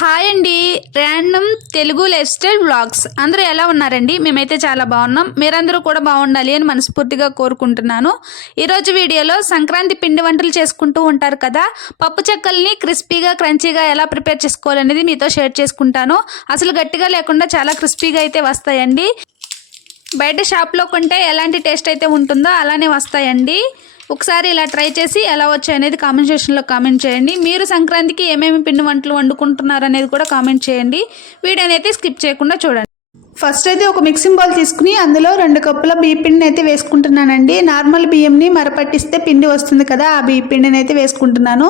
Hi అండి. Random Telugu life style blogs అందరూ ఎలా ఉన్నారండి? మేమైతే చాలా బాగున్నాం. మీరందరూ కూడా బాగుండాలి అని మనస్ఫూర్తిగా కోరుకుంటున్నాను. ఈరోజు వీడియోలో సంక్రాంతి పిండి వంటలు చేసుకుంటూ ఉంటారు కదా? పప్పు చెక్కల్ని క్రిస్పీగా క్రంచీగా ఎలా ప్రిపేర్ చేసుకోవాలనేది మీతో షేర్ చేసుకుంటాను. అసలు గట్టిగా లేకుండా చాలా క్రిస్పీగా అయితే వస్తాయండి. బయట షాప్లో కొంటే ఎలాంటి టేస్ట్ అయితే ఉంటుందో అలానే వస్తాయండి. ఒకసారి ఇలా ట్రై చేసి ఎలా వచ్చాయి అనేది కామెంట్ సెక్షన్లో కామెంట్ చేయండి. మీరు సంక్రాంతికి ఏమేమి పిండి వంటలు వండుకుంటున్నారు అనేది కూడా కామెంట్ చేయండి. వీడియోని అయితే స్కిప్ చేయకుండా చూడండి. ఫస్ట్ అయితే ఒక మిక్సింగ్ బౌల్ తీసుకుని అందులో రెండు కప్పుల బియ్య పిండిని అయితే వేసుకుంటున్నానండి. నార్మల్ బియ్యంని మరపట్టిస్తే పిండి వస్తుంది కదా ఆ బియ్య పిండిని అయితే వేసుకుంటున్నాను.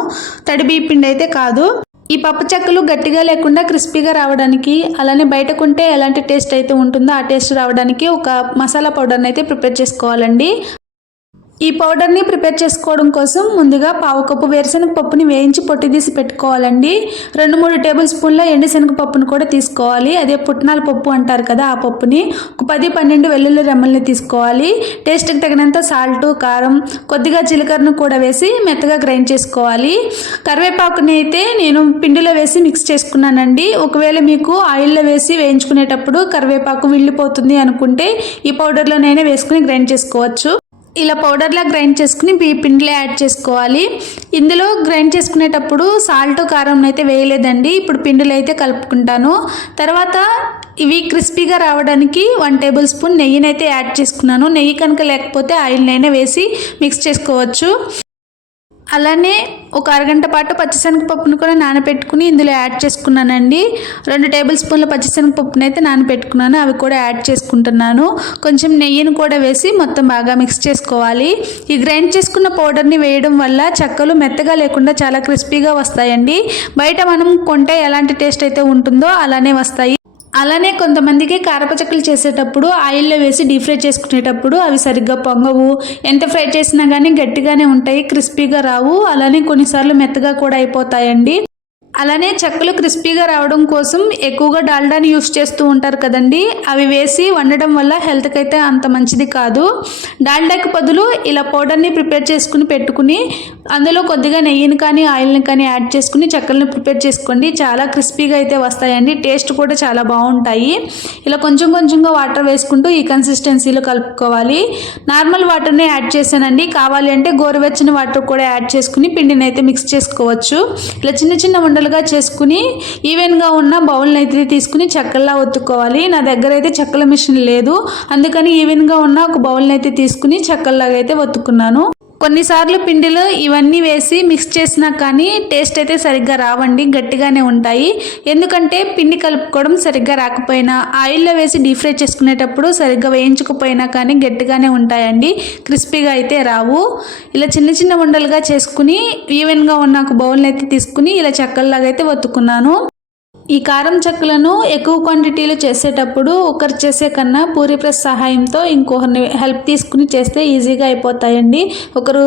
తడి బియ్య పిండి అయితే కాదు. ఈ పప్పు చెక్కలు గట్టిగా లేకుండా క్రిస్పీగా రావడానికి అలానే బయట కొంటే ఎలాంటి టేస్ట్ అయితే ఉంటుందో ఆ టేస్ట్ రావడానికి ఒక మసాలా పౌడర్ని అయితే ప్రిపేర్ చేసుకోవాలండి. ఈ పౌడర్ని ప్రిపేర్ చేసుకోవడం కోసం ముందుగా పావు కప్పు వేరుశనగ పప్పుని వేయించి పొట్టి తీసి పెట్టుకోవాలండి. రెండు మూడు టేబుల్ స్పూన్ల ఎండుశనగ పప్పును కూడా తీసుకోవాలి. అదే పుట్నాల పప్పు అంటారు కదా ఆ పప్పుని. ఒక పది పన్నెండు వెల్లుల్లి రెమ్మల్ని తీసుకోవాలి. టేస్ట్కి తగినంత సాల్ట్ కారం కొద్దిగా జీలకర్రను కూడా వేసి మెత్తగా గ్రైండ్ చేసుకోవాలి. కరివేపాకుని అయితే నేను పిండిలో వేసి మిక్స్ చేసుకున్నానండి. ఒకవేళ మీకు ఆయిల్లో వేసి వేయించుకునేటప్పుడు కరివేపాకు విల్లిపోతుంది అనుకుంటే ఈ పౌడర్లోనైనా వేసుకుని గ్రైండ్ చేసుకోవచ్చు. ఇలా పౌడర్లా గ్రైండ్ చేసుకుని బీ పిండిలో యాడ్ చేసుకోవాలి. ఇందులో గ్రైండ్ చేసుకునేటప్పుడు సాల్ట్ కారం అయితే వేయలేదండి. ఇప్పుడు పిండిలో అయితే కలుపుకుంటాను. తర్వాత ఇవి క్రిస్పీగా రావడానికి వన్ టేబుల్ స్పూన్ నెయ్యినైతే యాడ్ చేసుకున్నాను. నెయ్యి కనుక లేకపోతే ఆయిల్నైనా వేసి మిక్స్ చేసుకోవచ్చు. అలానే ఒక అరగంట పాటు పచ్చిశనగపప్పును కూడా నానబెట్టుకుని ఇందులో యాడ్ చేసుకున్నానండి. రెండు టేబుల్ స్పూన్ల పచ్చిశనగపప్పును అయితే నానబెట్టుకున్నాను అవి కూడా యాడ్ చేసుకుంటున్నాను. కొంచెం నెయ్యిని కూడా వేసి మొత్తం బాగా మిక్స్ చేసుకోవాలి. ఈ గ్రైండ్ చేసుకున్న పౌడర్ని వేయడం వల్ల చెక్కలు మెత్తగా లేకుండా చాలా క్రిస్పీగా వస్తాయండి. బయట మనం కొంటే ఎలాంటి టేస్ట్ అయితే ఉంటుందో అలానే వస్తాయి. అలానే కొంతమందికి కారపచక్కలు చేసేటప్పుడు ఆయిల్లో వేసి డీప్ ఫ్రై చేసుకునేటప్పుడు అవి సరిగ్గా పొంగవు. ఎంత ఫ్రై చేసినా కానీ గట్టిగానే ఉంటాయి క్రిస్పీగా రావు. అలానే కొన్నిసార్లు మెత్తగా కూడా అయిపోతాయండి. అలానే చెక్కలు క్రిస్పీగా రావడం కోసం ఎక్కువగా డాల్డాని యూస్ చేస్తూ ఉంటారు కదండి. అవి వేసి వండడం వల్ల హెల్త్కి అయితే అంత మంచిది కాదు. డాల్డాకి బదులు ఇలా పౌడర్ని ప్రిపేర్ చేసుకుని పెట్టుకుని అందులో కొద్దిగా నెయ్యిని కానీ ఆయిల్ని కానీ యాడ్ చేసుకుని చెక్కలను ప్రిపేర్ చేసుకోండి. చాలా క్రిస్పీగా అయితే వస్తాయండి. టేస్ట్ కూడా చాలా బాగుంటాయి. ఇలా కొంచెం కొంచెంగా వాటర్ వేసుకుంటూ ఈ కన్సిస్టెన్సీలో కలుపుకోవాలి. నార్మల్ వాటర్నే యాడ్ చేశానండి. కావాలి అంటే గోరువెచ్చని వాటర్ కూడా యాడ్ చేసుకుని పిండిని అయితే మిక్స్ చేసుకోవచ్చు. ఇలా చిన్న చిన్న ఉండలుగా చేసుకుని ఈవెన్గా ఉన్న బౌల్ని అయితే తీసుకుని చెక్కల్లా ఒత్తుకోవాలి. నా దగ్గర అయితే చెక్కల మిషన్ లేదు. అందుకని ఈవెన్గా ఉన్న ఒక బౌల్ని అయితే తీసుకుని చెక్కల్లాగా అయితే ఒత్తుకున్నాను. కొన్నిసార్లు పిండిలో ఇవన్నీ వేసి మిక్స్ చేసినా కానీ టేస్ట్ అయితే సరిగ్గా రావండి గట్టిగానే ఉంటాయి. ఎందుకంటే పిండి కలుపుకోవడం సరిగ్గా రాకపోయినా ఆయిల్లో వేసి డీప్ ఫ్రై చేసుకునేటప్పుడు సరిగ్గా వేయించకపోయినా కానీ గట్టిగానే ఉంటాయండి క్రిస్పీగా అయితే రావు. ఇలా చిన్న చిన్న ఉండలుగా చేసుకుని ఈవెన్గా ఉన్న ఒక బౌల్ని అయితే తీసుకుని ఇలా చెక్కల్లాగా అయితే ఒత్తుకున్నాను. ఈ కారం చెక్కలను ఎక్కువ క్వాంటిటీలో చేసేటప్పుడు ఒకరు చేసే కన్నా పూరి ప్రెస్ సహాయంతో ఇంకొకరిని హెల్ప్ తీసుకుని చేస్తే ఈజీగా అయిపోతాయండి. ఒకరు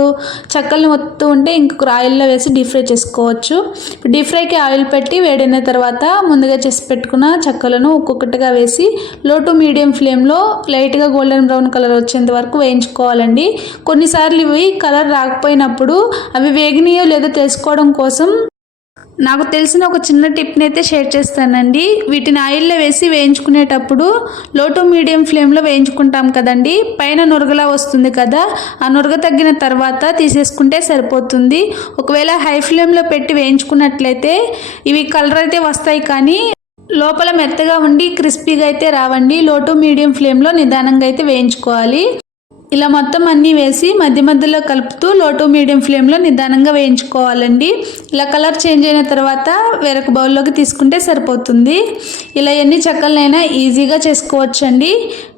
చెక్కలను ఒత్తు ఉంటే ఇంకొకరు ఆయిల్లో వేసి డీప్ ఫ్రై చేసుకోవచ్చు. డీప్ ఫ్రైకి ఆయిల్ పెట్టి వేడిన తర్వాత ముందుగా చేసి పెట్టుకున్న చెక్కలను ఒక్కొక్కటిగా వేసి లో టు మీడియం ఫ్లేమ్లో లైట్గా గోల్డెన్ బ్రౌన్ కలర్ వచ్చేంత వరకు వేయించుకోవాలండి. కొన్నిసార్లు ఇవి కలర్ రాకపోయినప్పుడు అవి వేగినాయో లేదో తెలుసుకోవడం కోసం నాకు తెలిసిన ఒక చిన్న టిప్ని అయితే షేర్ చేస్తానండి. వీటిని ఆయిల్లో వేసి వేయించుకునేటప్పుడు లో టు మీడియం ఫ్లేమ్లో వేయించుకుంటాం కదండి. పైన నురగలా వస్తుంది కదా ఆ నురగ తగ్గిన తర్వాత తీసేసుకుంటే సరిపోతుంది. ఒకవేళ హై ఫ్లేమ్లో పెట్టి వేయించుకున్నట్లయితే ఇవి కలర్ అయితే వస్తాయి కానీ లోపల మెత్తగా ఉండి క్రిస్పీగా అయితే రావండి. లో టు మీడియం ఫ్లేమ్లో నిదానంగా అయితే వేయించుకోవాలి. ఇలా మొత్తం అన్నీ వేసి మధ్య మధ్యలో కలుపుతూ లో టు మీడియం ఫ్లేమ్లో నిదానంగా వేయించుకోవాలండి. ఇలా కలర్ చేంజ్ అయిన తర్వాత వేరొక బౌల్లోకి తీసుకుంటే సరిపోతుంది. ఇలా ఎన్ని చెక్కలనైనా ఈజీగా చేసుకోవచ్చండి.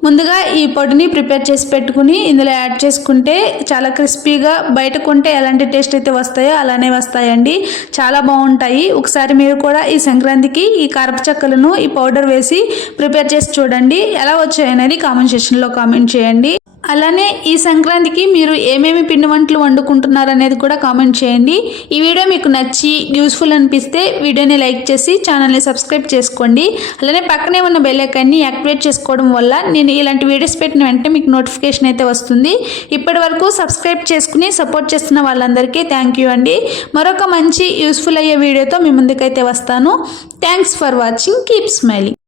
ముందుగా ఈ పొడిని ప్రిపేర్ చేసి పెట్టుకుని ఇందులో యాడ్ చేసుకుంటే చాలా క్రిస్పీగా బయట కొంటే ఎలాంటి టేస్ట్ అయితే వస్తాయో అలానే వస్తాయండి. చాలా బాగుంటాయి. ఒకసారి మీరు కూడా ఈ సంక్రాంతికి ఈ కారపు చెక్కలను ఈ పౌడర్ వేసి ప్రిపేర్ చేసి చూడండి. ఎలా వచ్చాయనేది కామెంట్ సెక్షన్లో కామెంట్ చేయండి. అలానే ఈ సంక్రాంతికి మీరు ఏమేమి పిండి వంటలు వండుకుంటున్నారు అనేది కూడా కామెంట్ చేయండి. ఈ వీడియో మీకు నచ్చి యూస్ఫుల్ అనిపిస్తే వీడియోని లైక్ చేసి ఛానల్ని సబ్స్క్రైబ్ చేసుకోండి. అలానే పక్కనే ఉన్న బెల్ ఐకాన్ని యాక్టివేట్ చేసుకోవడం వల్ల నేను ఇలాంటి వీడియోస్ పెట్టిన వెంటనే మీకు నోటిఫికేషన్ అయితే వస్తుంది. ఇప్పటి వరకు సబ్స్క్రైబ్ చేసుకుని సపోర్ట్ చేస్తున్న వాళ్ళందరికీ థ్యాంక్ యూ అండి. మరొక మంచి యూస్ఫుల్ అయ్యే వీడియోతో మీ ముందుకైతే వస్తాను. Thanks for watching keep smiling